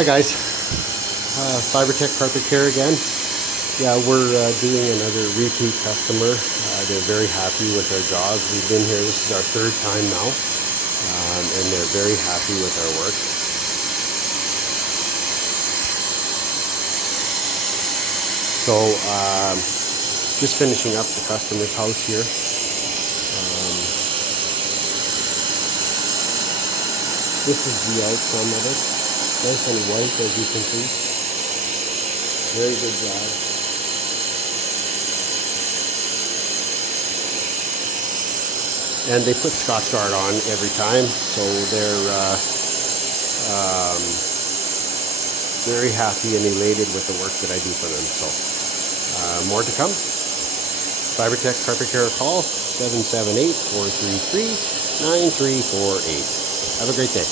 Hi guys, Fibre Tech Carpet Care again. Yeah, we're doing another repeat customer. They're very happy with our jobs. We've been here, this is our third time now, and they're very happy with our work. So, just finishing up the customer's house here. This is the outcome of it. Nice and white, as you can see. Very good job. And they put Scotch Guard on every time, so they're very happy and elated with the work that I do for them. So more to come. Fibre Tech Carpet Care, call 778-433-9348. Have a great day.